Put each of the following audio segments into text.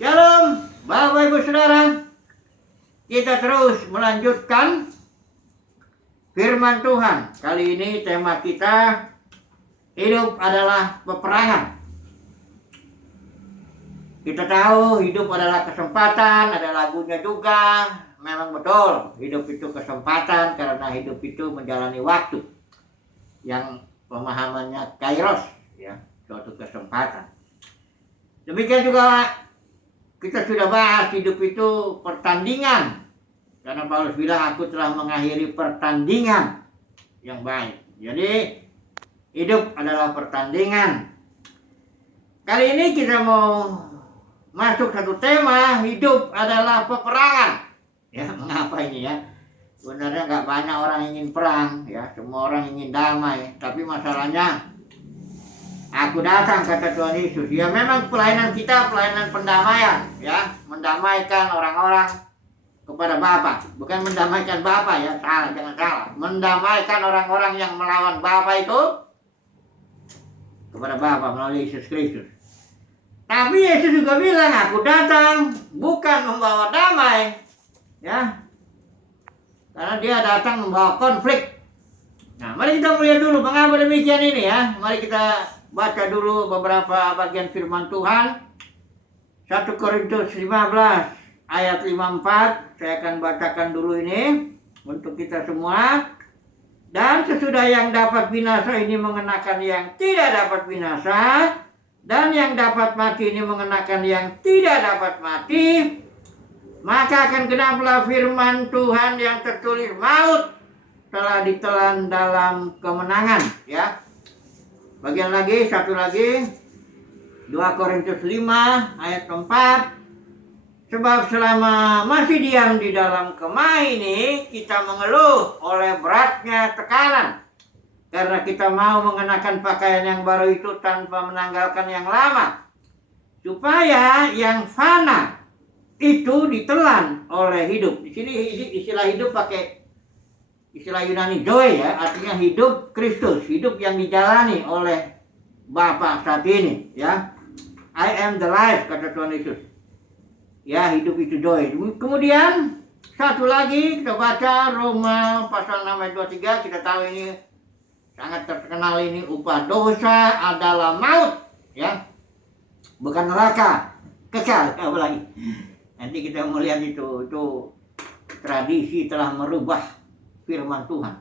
Shalom, Bapak Ibu Saudara. Kita terus melanjutkan firman Tuhan. Kali ini tema kita, hidup adalah peperangan. Kita tahu hidup adalah kesempatan, ada lagunya juga. Memang betul, hidup itu kesempatan karena hidup itu menjalani waktu. Yang pemahamannya kairos, ya, suatu kesempatan. Demikian juga kita sudah bahas hidup itu pertandingan. Karena Paulus bilang aku telah mengakhiri pertandingan yang baik. Jadi hidup adalah pertandingan. Kali ini kita mau masuk satu tema, hidup adalah peperangan. Ya, mengapa ini ya? Sebenarnya nggak banyak orang ingin perang, ya. Semua orang ingin damai. Tapi masalahnya, aku datang, kata Tuhan Yesus. Ya memang pelayanan kita pelayanan pendamaian, ya, mendamaikan orang-orang kepada Bapa. Bukan mendamaikan Bapa, ya, salah, jangan salah. Mendamaikan orang-orang yang melawan Bapa itu kepada Bapa melalui Yesus Kristus. Tapi Yesus juga bilang, aku datang bukan membawa damai, ya, karena dia datang membawa konflik. Nah, mari kita melihat dulu mengapa demikian ini, ya. Mari kita baca dulu beberapa bagian firman Tuhan. 1 Korintus 15 ayat 54. Saya akan bacakan dulu ini untuk kita semua. Dan sesudah yang dapat binasa ini mengenakan yang tidak dapat binasa, dan yang dapat mati ini mengenakan yang tidak dapat mati, maka akan genaplah firman Tuhan yang tertulis, maut telah ditelan dalam kemenangan, ya. Bagian lagi, satu lagi, 2 Korintus 5 ayat 4. Sebab selama masih diam di dalam kemah ini, kita mengeluh oleh beratnya tekanan. Karena kita mau mengenakan pakaian yang baru itu tanpa menanggalkan yang lama. Supaya yang fana itu ditelan oleh hidup. Di sini istilah hidup pakai istilah Yunani zoe, ya, artinya hidup Kristus, hidup yang dijalani oleh Bapa saat ini, ya. I am the life, kata Tuhan Yesus. Ya, hidup itu zoe. Kemudian satu lagi kita baca Roma pasal 6 ayat 23. Kita tahu ini sangat terkenal ini, upah dosa adalah maut, ya. Bukan neraka, kekal, apalagi. Nanti kita melihat itu tradisi telah merubah firman Tuhan.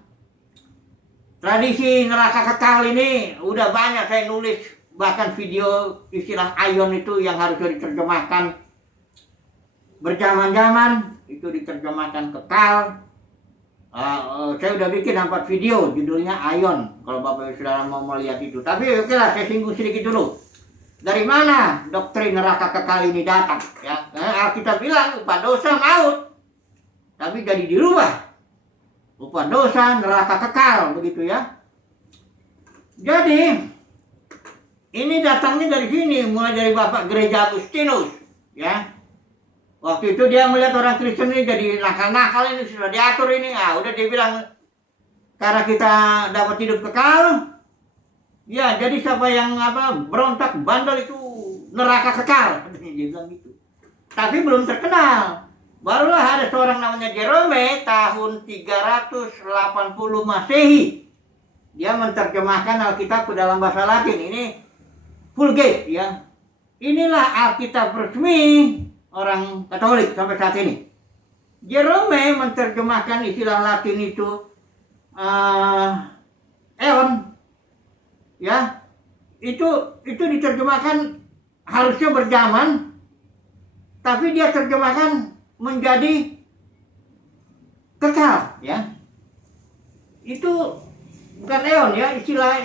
Tradisi neraka kekal ini udah banyak saya nulis, bahkan video istilah ion itu yang harusnya diterjemahkan berjaman-jaman itu diterjemahkan kekal. Saya udah bikin 4 video judulnya ion, kalau Bapak Ibu Saudara mau melihat itu. Tapi oke lah, saya singgung sedikit dulu. Dari mana doktrin neraka kekal ini datang, ya? Alkitab bilang upah dosa maut, tapi jadi dirubah. Upah dosa neraka kekal, begitu, ya. Jadi ini datangnya dari sini, mulai dari Bapak Gereja Agustinus, ya. Waktu itu dia melihat orang Kristen ini jadi nakal-nakal, ini sudah diatur ini. Udah dia bilang, karena kita dapat hidup kekal, ya, jadi siapa yang berontak bandel itu neraka kekal, dia bilang gitu. Tapi belum terkenal. Barulah ada seorang namanya Jerome tahun 380 Masehi. Dia menerjemahkan Alkitab ke dalam bahasa Latin. Ini Vulgate, ya. Inilah Alkitab resmi orang Katolik sampai saat ini. Jerome menerjemahkan istilah Latin itu eon, ya. Itu diterjemahkan harusnya berjaman, tapi dia terjemahkan menjadi kekal, ya. Itu bukan eon, ya, istilah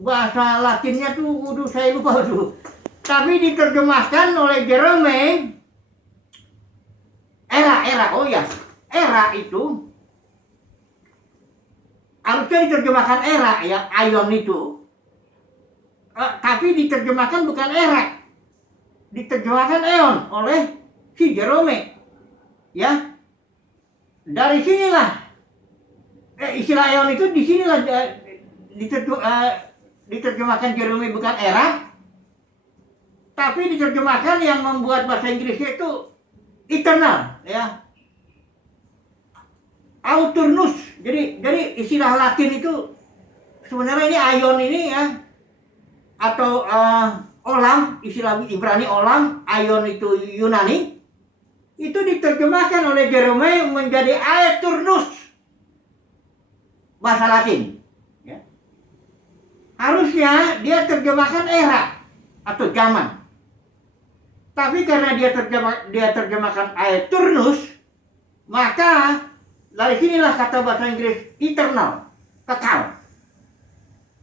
bahasa Latinnya tuh saya lupa tuh. Tapi diterjemahkan oleh Jerome era. Oh ya, era itu harusnya diterjemahkan era, ya, ion itu. Tapi diterjemahkan bukan era, diterjemahkan eon oleh si Jerome, ya. Dari sinilah istilah eon itu di sinilah diterjemahkan Jerome bukan era, Tapi diterjemahkan yang membuat bahasa Inggrisnya itu eternal, ya. Auturnus. Jadi istilah Latin itu sebenarnya ini aion ini ya, atau olam, istilah Ibrani olam, aion itu Yunani. Itu diterjemahkan oleh Jerome menjadi aeternus, bahasa Latin. Ya. Harusnya dia terjemahkan era atau zaman. Tapi karena dia terjemahkan aeternus, maka dari sinilah kata bahasa Inggris eternal, kekal.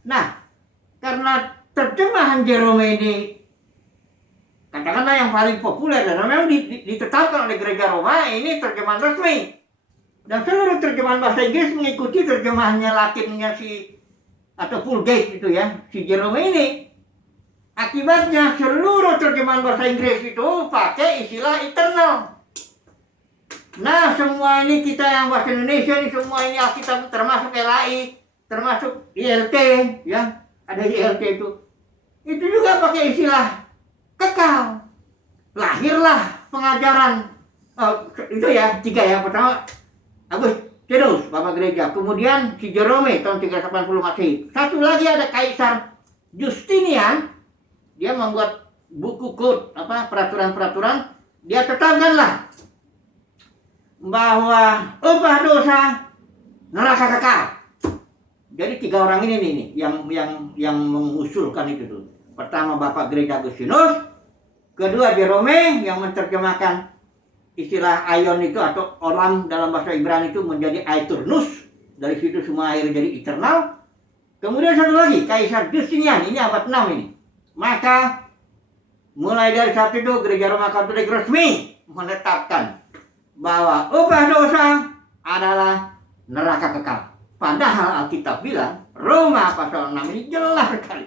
Nah, karena terjemahan Jerome ini katakanlah yang paling populer dan memang ditetapkan oleh Gereja Roma, ini terjemahan resmi. Dan seluruh terjemahan bahasa Inggris mengikuti terjemahannya Latinnya atau Vulgate itu ya, si Jerome ini. Akibatnya seluruh terjemahan bahasa Inggris itu pakai istilah eternal. Nah, semua ini kita yang bahasa Indonesia ini, semua ini Alkitab, termasuk LAI, termasuk ILT ya, ada ILT itu. Itu juga pakai istilah kekal. Lahirlah pengajaran itu ya, 3 ya. Pertama Agustinus, Bapak Gereja. Kemudian si Jerome tahun 380 Masehi. Satu lagi ada Kaisar Justinian. Dia membuat buku code, peraturan-peraturan. Dia tetapkanlah bahwa upah dosa neraka kekal. Jadi 3 orang ini nih yang mengusulkan itu tuh. Pertama Bapak Gereja Agustinus, kedua Jerome yang menerjemahkan istilah aion itu atau olam dalam bahasa Ibrani itu menjadi aeternus. Dari situ semua air jadi eternal. Kemudian satu lagi Kaisar Justinian, ini abad 6 ini. Maka mulai dari saat itu Gereja Roma Katolik resmi menetapkan bahwa upah dosa adalah neraka kekal. Padahal Alkitab bilang, Roma pasal 6 ini jelas sekali.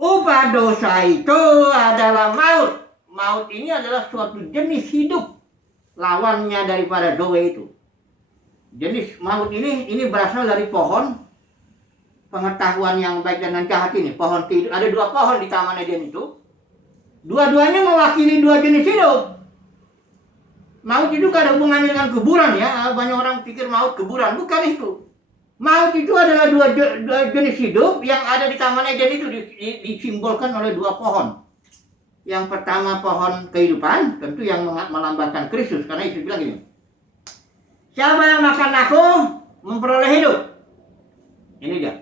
Upah dosa itu adalah maut. Maut ini adalah suatu jenis hidup. Lawannya daripada zoe itu. Jenis maut ini berasal dari pohon pengetahuan yang baik dan jahat ini. Pohon hidup. Ada 2 pohon di Taman Eden itu. Dua-duanya mewakili 2 jenis hidup. Maut itu gak ada hubungannya dengan kuburan ya. Banyak orang pikir maut kuburan. Bukan itu. Maut itu adalah 2 jenis hidup yang ada di Taman Eden itu disimbolkan oleh 2 pohon. Yang pertama pohon kehidupan, tentu yang melambangkan Kristus. Karena Yesus bilang gini, siapa yang makan aku memperoleh hidup. Ini dia,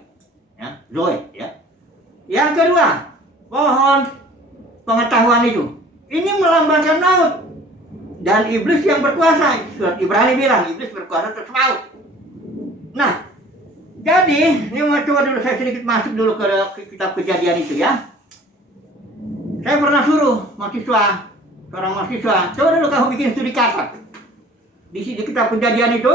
ya, Zoe. Ya. Yang kedua, pohon pengetahuan itu. Ini melambangkan maut. Dan iblis yang berkuasa. Surat Ibrani bilang, iblis berkuasa atas maut. Nah, jadi, ini mau coba dulu saya sedikit masuk dulu ke kitab Kejadian itu ya. Saya pernah suruh seorang mahasiswa, coba dulu kamu bikin studi kata. Di kitab Kejadian itu,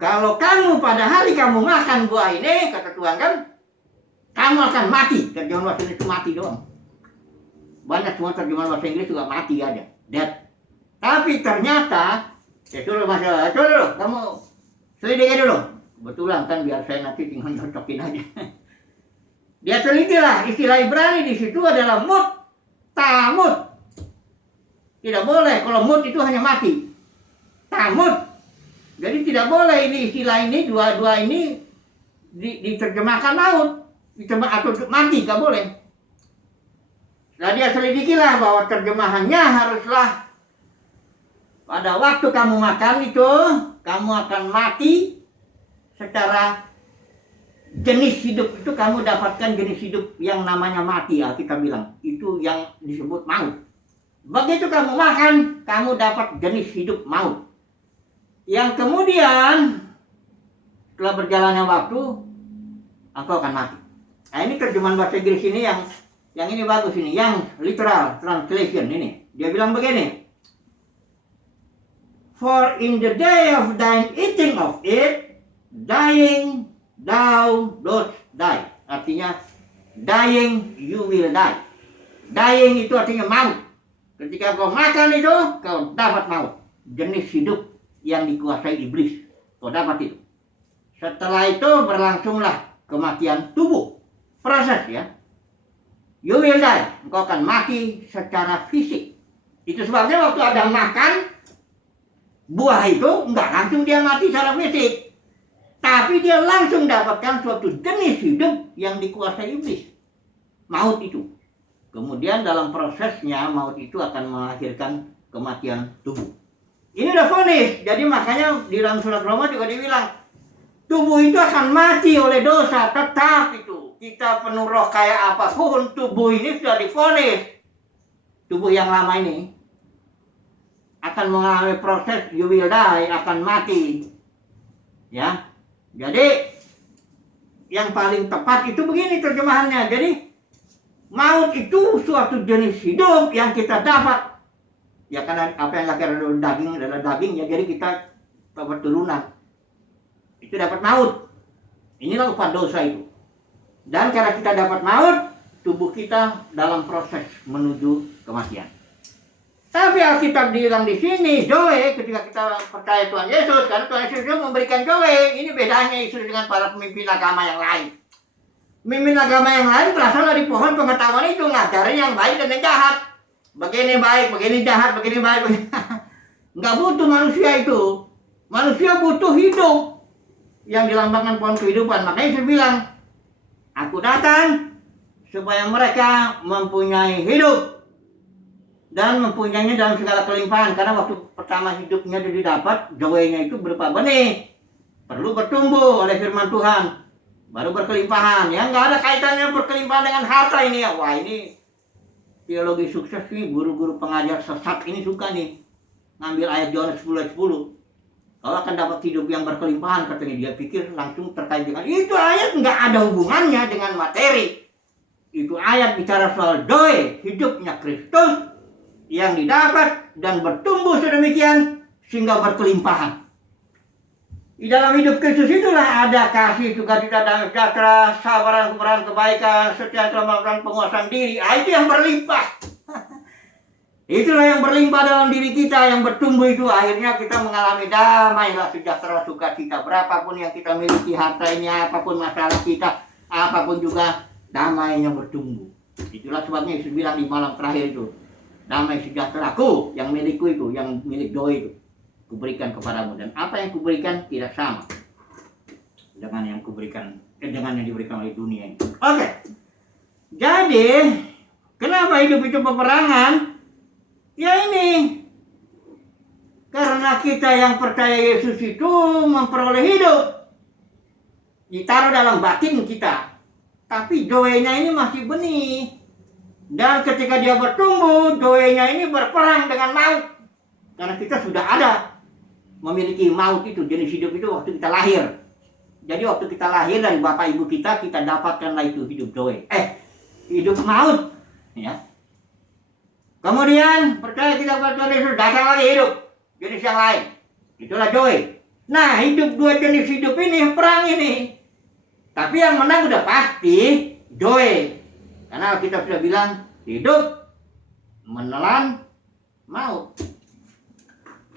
kalau kamu pada hari kamu makan buah ini, kata Tuhan kan, kamu akan mati. Terjemahan bahasa Inggris itu mati doang. Banyak semua terjemahan bahasa Inggris juga mati aja, dead. Tapi ternyata, saya suruh mahasiswa, coba dulu kamu selidiki dulu. Kebetulan kan biar saya nanti tinggal nyocokin aja. Dia telitilah istilah Ibrani di situ adalah mut, tamut. Tidak boleh kalau mut itu hanya mati. Tamut. Jadi tidak boleh ini istilah ini dua ini diterjemahkan maut, atau mati, tidak boleh. Nah dia selidikilah bahwa terjemahannya haruslah pada waktu kamu makan itu kamu akan mati secara jenis hidup itu, kamu dapatkan jenis hidup yang namanya mati. Alkitab bilang itu yang disebut maut. Begitu kamu makan, kamu dapat jenis hidup maut. Yang kemudian setelah berjalannya waktu, engkau akan mati. Nah ini terjemahan bahasa Inggris ini yang ini bagus ini, yang literal translation ini. Dia bilang begini. For in the day of thine eating of it, dying thou dost die. Artinya dying you will die. Dying itu artinya maut. Ketika kau makan itu, kau dapat maut. Jenis hidup yang dikuasai iblis, kau dapat itu. Setelah itu berlangsunglah kematian tubuh. Proses ya. You will die. Engkau akan mati secara fisik. Itu sebabnya waktu Adam makan buah itu, enggak langsung dia mati secara fisik. Tapi dia langsung dapatkan suatu jenis hidup yang dikuasai iblis. Maut itu. Kemudian dalam prosesnya maut itu akan melahirkan kematian tubuh. Ini udah vonis. Jadi makanya di dalam surat Roma juga dibilang, tubuh itu akan mati oleh dosa. Tetap itu. Kita penuh roh kayak apapun, tubuh ini sudah divonis. Tubuh yang lama ini akan mengalami proses you will die, akan mati. Ya. Jadi yang paling tepat itu begini terjemahannya. Jadi maut itu suatu jenis hidup yang kita dapat. Ya karena apa yang lahir adalah daging ya, jadi kita dapat turunan. Itu dapat maut. Inilah upah dosa itu. Dan karena kita dapat maut, tubuh kita dalam proses menuju kematian. Tapi Alkitab bilang di sini, Zoe, ketika kita percaya Tuhan Yesus, karena Tuhan Yesus memberikan Zoe. Ini bedanya Yesus dengan para pemimpin agama yang lain. Pemimpin agama yang lain berasal dari pohon pengetahuan itu, ngajarin yang baik dan yang jahat. Begini baik, begini jahat, begini baik, begini. Nggak butuh manusia itu. Manusia butuh hidup yang dilambangkan pohon kehidupan. Makanya Yesus bilang, Aku datang supaya mereka mempunyai hidup dan mempunyainya dalam segala kelimpahan. Karena waktu pertama hidupnya didapat, Zoe-nya itu berupa benih, perlu bertumbuh oleh firman Tuhan, baru berkelimpahan. Ya nggak ada kaitannya berkelimpahan dengan harta ini ya. Wah ini teologi sukses nih, guru-guru pengajar sesat ini suka nih ngambil ayat Yohanes 10 ayat 10. Kau akan dapat hidup yang berkelimpahan, katanya. Dia pikir langsung terkait dengan itu. Ayat nggak ada hubungannya dengan materi. Itu ayat bicara soal Zoe, hidupnya Kristus yang didapat dan bertumbuh sedemikian sehingga berkelimpahan. Di dalam hidup Kristus itulah ada kasih, sukacita, damai sejahtera, sabaran, kebenaran, kebaikan, setia, kelembutan, penguasaan diri. Itu yang berlimpah. Itulah yang berlimpah dalam diri kita, yang bertumbuh itu. Akhirnya kita mengalami damai, sejahtera, sukacita. Berapapun yang kita miliki, harta ini, apapun masalah kita, apapun juga damainya bertumbuh. Itulah sebabnya Yesus bilang di malam terakhir itu, damai sejahteraku, yang milikku itu, yang milik Zoe itu, kuberikan kepadamu. Dan apa yang kuberikan tidak sama dengan yang kuberikan, dengan yang diberikan oleh dunia ini. Oke. Jadi, kenapa hidup itu peperangan? Ya ini, karena kita yang percaya Yesus itu memperoleh hidup, ditaruh dalam batin kita. Tapi Zoe-nya ini masih benih. Dan ketika dia bertumbuh, Zoe-nya ini berperang dengan maut. Karena kita sudah ada memiliki maut itu, jenis hidup itu waktu kita lahir. Jadi waktu kita lahir dari bapak ibu kita dapatkanlah itu hidup Zoe. Hidup maut. Ya. Kemudian percaya kita pada Tuhan Yesus, datang lagi hidup jenis yang lain. Itulah Zoe. Nah, hidup dua jenis hidup ini, perang ini. Tapi yang menang udah pasti Zoe. Karena kita sudah bilang hidup menelan maut.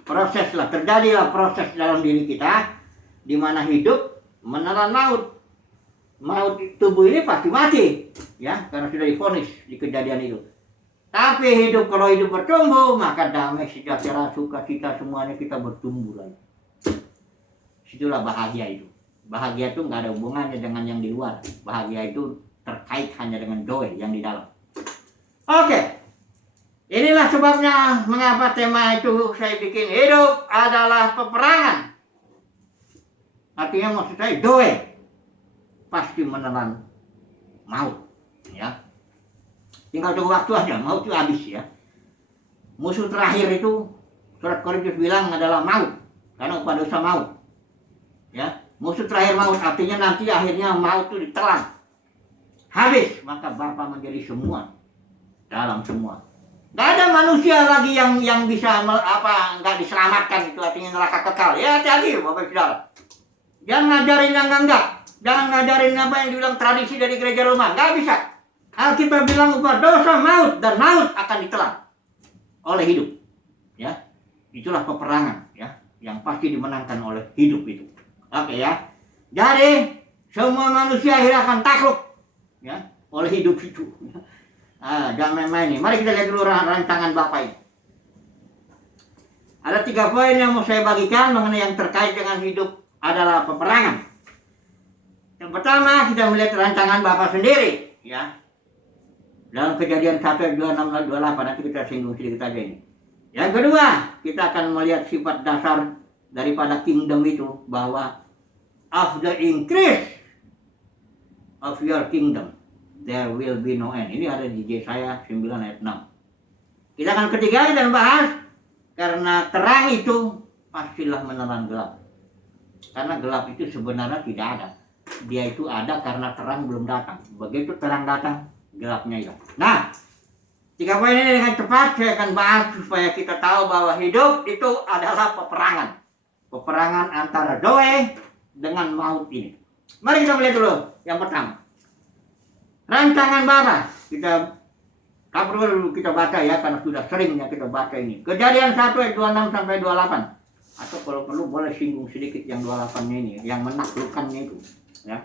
Proseslah, terjadilah proses dalam diri kita di mana hidup menelan maut. Maut tubuh ini pasti mati, ya, karena sudah divonis di kejadian itu. Tapi kalau hidup bertumbuh, maka damai, sejahtera, sukacita, semuanya kita bertumbuh lagi. Situlah bahagia itu. Bahagia itu nggak ada hubungannya dengan yang di luar. Bahagia itu terkait hanya dengan Zoe yang di dalam. Oke. Inilah sebabnya mengapa tema itu saya bikin, hidup adalah peperangan. Artinya maksud saya Zoe pasti menelan maut. Ya. Tinggal tunggu waktu aja, maut itu habis ya. Musuh terakhir itu surat Korintus bilang adalah maut, karena upah dosa maut. Ya, musuh terakhir maut, artinya nanti akhirnya maut itu ditelan. Habis, maka Bapa menjadi semua dalam semua. Gak ada manusia lagi yang bisa nggak diselamatkan, itu artinya neraka kekal. Ya hati-hati Bapak Saudara. Jangan ngajarin yang enggak. Jangan ngajarin apa yang dibilang tradisi dari gereja Roma, nggak bisa. Alkitab bilang upah dosa maut, dan maut akan ditelan oleh hidup. Ya, itulah peperangan ya, yang pasti dimenangkan oleh hidup itu. Oke ya. Jadi semua manusia akhirnya akan takluk ya oleh hidup itu. Jangan main-main nih. Mari kita lihat dulu rancangan Bapak ini. Ada 3 poin yang mau saya bagikan mengenai yang terkait dengan hidup adalah peperangan. Yang pertama, kita melihat rancangan Bapak sendiri, ya. Dalam Kejadian 1, 26, 28, nanti kita singgung sedikit aja ini. Yang kedua, kita akan melihat sifat dasar daripada kingdom itu, bahwa of the increase of your kingdom there will be no end. Ini ada di Yesaya 9 ayat 6. Kita akan ketiga kita bahas, karena terang itu pastilah menelan gelap. Karena gelap itu sebenarnya tidak ada. Dia itu ada karena terang belum datang. Begitu terang datang, gelapnya hilang. Nah, 3 poin ini dengan cepat saya akan bahas supaya kita tahu bahwa hidup itu adalah peperangan. Peperangan antara Zoe dengan maut ini. Mari kita melihat dulu yang pertama. Rancangan Bapa. Tak perlu kita baca ya, karena sudah seringnya kita baca ini. Kejadian 1 ayat 26 sampai 28. Atau kalau perlu boleh singgung sedikit yang 28-nya ini, yang menaklukkannya itu. Ya.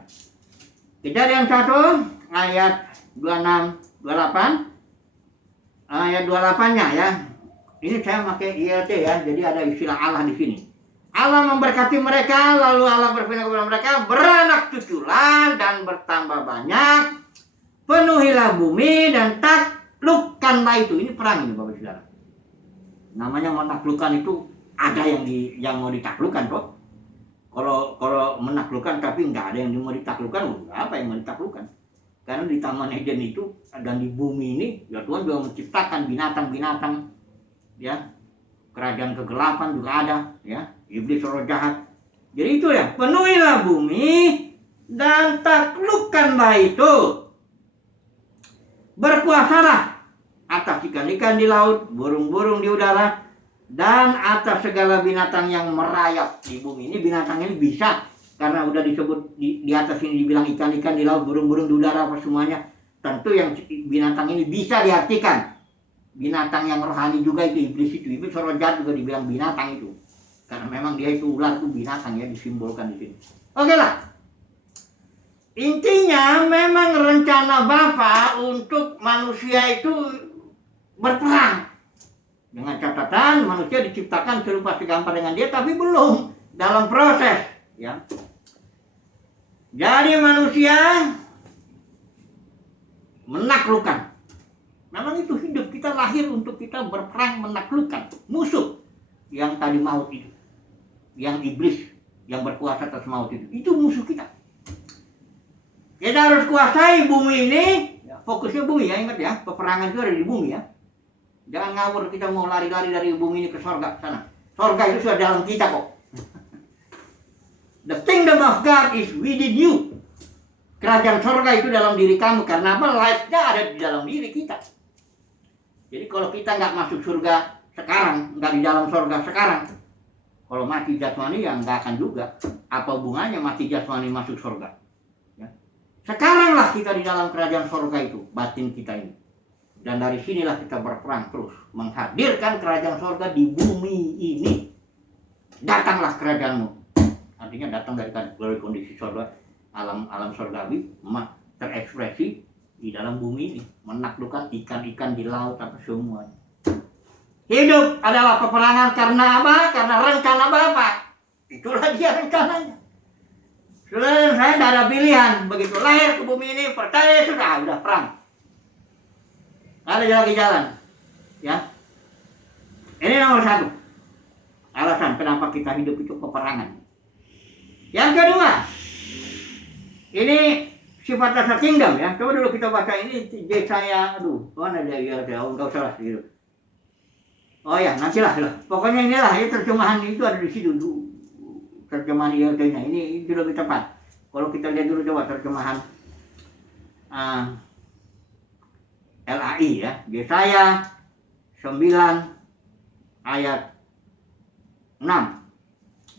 Kejadian 1 ayat 26, 28. Ayat 28-nya ya. Ini saya pakai ILT ya, jadi ada istilah Allah di sini. Allah memberkati mereka, lalu Allah berfirman kepada mereka, beranak cuculah dan bertambah banyak, penuhilah bumi dan taklukkanlah itu. Ini perang ini Bapak Saudara. Namanya menaklukkan itu ada yang mau ditaklukkan kok. Kalau menaklukkan tapi nggak ada yang mau ditaklukkan, apa yang mau ditaklukkan? Karena di Taman Eden itu dan di bumi ini, ya Tuhan juga menciptakan binatang-binatang, ya, kerajaan kegelapan juga ada, ya, iblis roh jahat. Jadi itu ya, penuhilah bumi dan taklukkanlah itu. Berkuasalah atas ikan-ikan di laut, burung-burung di udara, dan atas segala binatang yang merayap di bumi. Ini binatang ini bisa, karena udah disebut di atas ini dibilang ikan-ikan di laut, burung-burung di udara, apa semuanya. Tentu yang binatang ini bisa diartikan binatang yang rohani juga, itu iblis itu. Iblis roh jahat juga dibilang binatang itu. Karena memang dia itu ular, itu binatang ya, disimbolkan di sini. Oke lah. Intinya memang rencana Bapa untuk manusia itu berperang. Dengan catatan manusia diciptakan serupa segambar dengan dia, tapi belum dalam proses, ya. Jadi manusia menaklukkan. Memang itu hidup kita lahir untuk kita berperang menaklukkan musuh yang tadi maut itu, yang iblis yang berkuasa atas maut itu musuh kita. Kita harus kuasai bumi ini, fokusnya bumi ya, ingat ya, peperangan itu ada di bumi ya. Jangan ngawur kita mau lari-lari dari bumi ini ke sorga sana. Sorga itu sudah dalam kita kok. The kingdom of God is within you. Kerajaan sorga itu dalam diri kamu. Karena apa? Life-nya ada di dalam diri kita. Jadi kalau kita nggak masuk surga sekarang, nggak di dalam sorga sekarang, kalau mati jasmani ya nggak akan juga. Apa hubungannya mati jasmani masuk sorga? Ya. Sekaranglah kita di dalam kerajaan sorga itu, batin kita ini. Dan dari sinilah kita berperang terus menghadirkan kerajaan sorga di bumi ini. Datanglah kerajaanmu. Artinya datang dari kondisi sorga, alam sorgawi, terekspresi di dalam bumi ini, menaklukkan ikan-ikan di laut apa semua. Hidup adalah peperangan karena apa? Karena rencana Bapa. Itulah dia rencananya. Saudara, saya tidak ada pilihan. Begitu lahir ke bumi ini, percaya sudah perang. Ada lagi jalan, ya. Ini nomor 1. Alasan kenapa kita hidup itu peperangan. Yang kedua, ini sifat dasar kingdom ya. Coba dulu kita baca ini Yesaya, mana dia ya, enggak usah lah gitu. Oh ya, nantilah. Pokoknya inilah ya, terjemahan itu ada di situ dulu. Terjemahan ILT-nya ini lebih tepat. Kalau kita lihat dulu coba terjemahan LAI ya, Yesaya 9 ayat 6.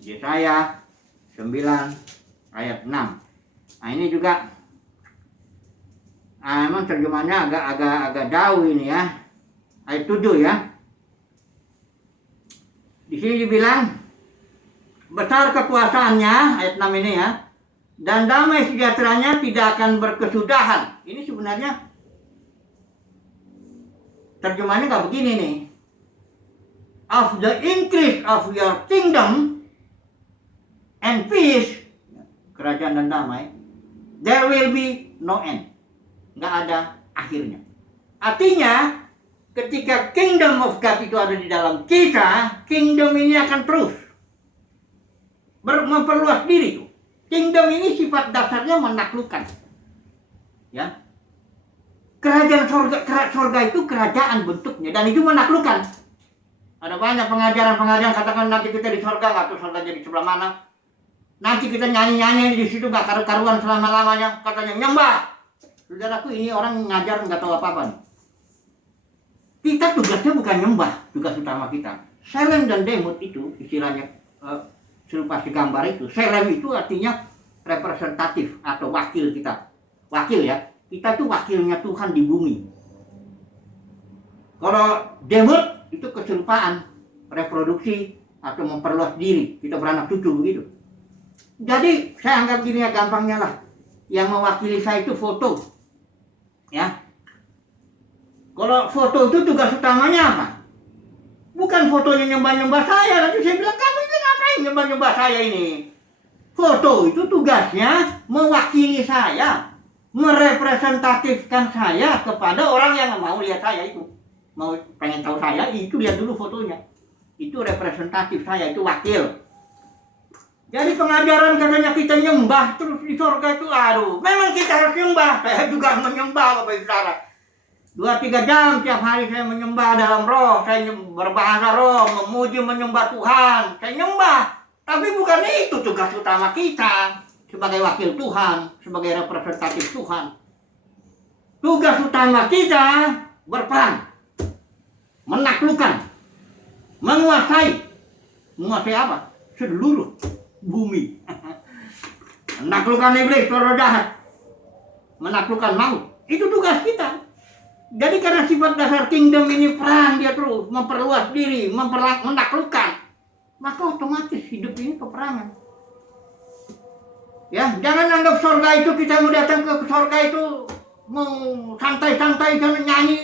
Yesaya 9 ayat 6. Nah ini juga memang terjemahannya agak jauh ini ya. Ayat 7 ya. Di sini dibilang besar kekuasaannya, ayat 6 ini ya. Dan damai sejahteranya tidak akan berkesudahan. Ini sebenarnya terjemahannya nggak begini nih. Of the increase of your kingdom and peace, kerajaan dan damai, there will be no end. Nggak ada akhirnya. Artinya, ketika kingdom of God itu ada di dalam kita, kingdom ini akan terus memperluas diri. Kingdom ini sifat dasarnya menaklukkan. Ya. Kerajaan surga itu kerajaan bentuknya dan itu menaklukkan. Ada banyak pengajaran-pengajaran katakan nanti kita di surga, nggak tahu surga jadi sebelah mana. Nanti kita nyanyi-nyanyi di situ nggak karu-karuan selama-lamanya, katanya nyembah. Saudaraku, ini orang ngajar nggak tahu apa-apa nih. Kita tugasnya bukan nyembah, tugas utama kita. Selem dan demut itu istilahnya serupa si gambar itu. Selem itu artinya representatif atau wakil kita. Wakil ya. Kita itu wakilnya Tuhan di bumi. Kalau demut itu keserupaan, reproduksi atau memperluas diri. Kita beranak cucu begitu. Jadi saya anggap gini ya gampangnya lah. Yang mewakili saya itu foto. Ya. Kalau foto itu tugas utamanya apa? Bukan fotonya nyembah-nyembah saya. Nanti saya bilang, kamu ini ngapain nyembah-nyembah saya ini? Foto itu tugasnya mewakili saya. Merepresentatifkan saya kepada orang yang mau lihat saya itu. Mau pengen tahu saya, itu lihat dulu fotonya. Itu representatif saya, itu wakil. Jadi pengajaran katanya kita nyembah terus di surga itu, aduh. Memang kita harus nyembah. Saya juga menyembah Bapak Ibu Saudara. 2-3 jam tiap hari saya menyembah dalam roh, saya berbahasa roh, memuji menyembah Tuhan, saya nyembah. Tapi bukan itu tugas utama kita sebagai wakil Tuhan, sebagai representatif Tuhan. Tugas utama kita berperang, menaklukkan, menguasai. Menguasai apa? Seluruh bumi. Menaklukkan iblis, roh jahat, menaklukkan maut. Itu tugas kita. Jadi karena sifat dasar kingdom ini perang, dia terus memperluas diri, menaklukkan, maka otomatis hidup ini peperangan. Ya, jangan anggap surga itu kita mau datang ke surga itu mau santai-santai jangan nyanyi,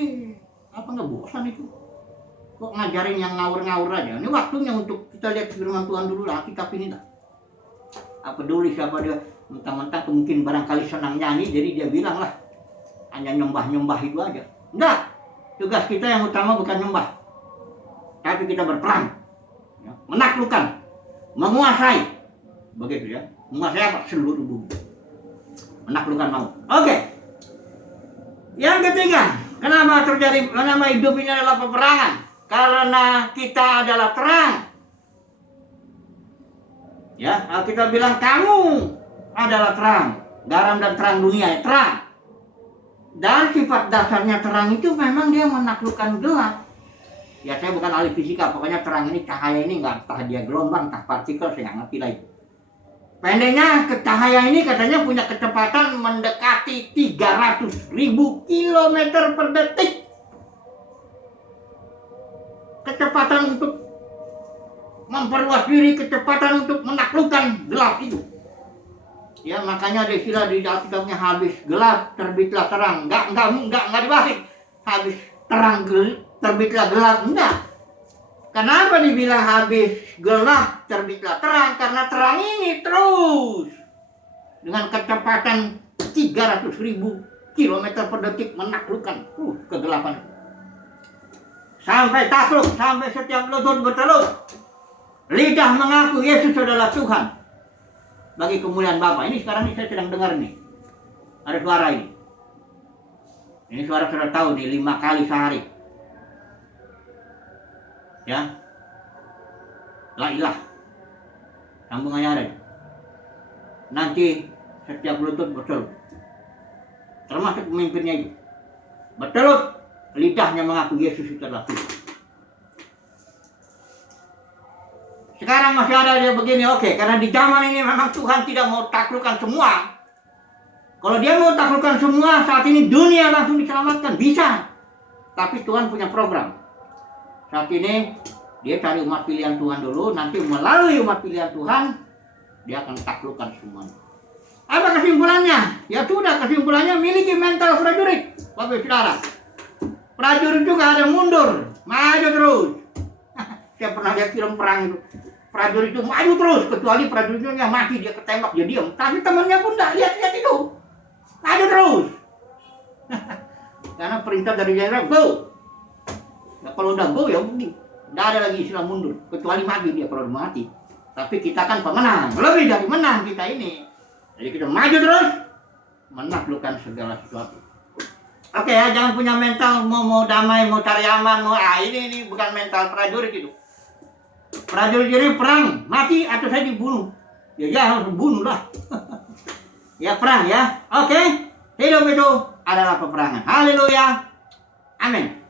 apa nggak bosan itu? Kok ngajarin yang ngawur-ngawur aja? Ini waktunya untuk kita lihat firman Tuhan dulu lah, kitab ini lah. Apa peduli siapa dia, mentang-mentang mungkin barangkali senang nyanyi, jadi dia bilang lah hanya nyembah-nyembah itu aja. Enggak, tugas kita yang utama bukan nyembah, tapi kita berperang, ya, menaklukkan, menguasai, begitu ya, menguasai apa? Seluruh bumi, menaklukkan maut. Oke. Yang ketiga, kenapa hidup ini adalah peperangan? Karena kita adalah terang. Ya, kita bilang kamu adalah terang, garam dan terang dunia, terang. Dan sifat dasarnya terang itu memang dia menaklukkan gelap. Ya saya bukan ahli fisika, pokoknya terang ini, cahaya ini nggak entah dia gelombang, entah partikel, saya nggak ngerti lagi. Pendeknya cahaya ini katanya punya kecepatan mendekati 300.000 km per detik. Kecepatan untuk memperluas diri, kecepatan untuk menaklukkan gelap itu. Ya makanya ada istilah di Alkitabnya, habis gelap terbitlah terang. Enggak dibalik. Habis terang terbitlah gelap, enggak. Kenapa dibilang habis gelap terbitlah terang? Karena terang ini terus dengan kecepatan 300.000 km per detik menaklukkan kegelapan. Sampai takluk, sampai setiap lutut bertelur. Lidah mengaku Yesus adalah Tuhan. Bagi kemuliaan Bapa. Ini sekarang saya sedang dengar nih. Ada suara ini. Ini suara sudah tahu nih, 5 kali sehari. Ya. La ilah. Sambungannya ada. Nanti setiap lutut bertelur. Termasuk pemimpinnya itu. Bertelur. Lidahnya mengaku Yesus itu adalah Tuhan. Sekarang masih ada dia begini, oke, karena di zaman ini memang Tuhan tidak mau taklukkan semua. Kalau dia mau taklukkan semua, saat ini dunia langsung diselamatkan, bisa. Tapi Tuhan punya program. Saat ini dia cari umat pilihan Tuhan dulu, nanti melalui umat pilihan Tuhan, dia akan taklukkan semuanya. Apa kesimpulannya? Ya sudah, kesimpulannya miliki mental prajurit, Bapak Saudara. Prajurit juga ada mundur, maju terus. Saya pernah lihat film perang itu. Prajurit itu maju terus, kecuali prajuritnya mati, dia ketembak, dia diam. Tapi temannya pun enggak lihat-lihat itu. Maju terus. Karena perintah dari jenderal, go. Nah, kalau udah go ya begini. Enggak ada lagi istilah mundur, kecuali mati dia kalau udah mati. Tapi kita kan pemenang, lebih dari menang kita ini. Jadi kita maju terus, menaklukkan segala sesuatu. Oke ya, jangan punya mental mau damai, mau cari aman, ini bukan mental prajurit itu. Prajurit jadi perang, mati atau saya dibunuh. Ya harus bunuh lah. Ya perang ya. Oke. Hidup itu adalah peperangan. Haleluya. Amin.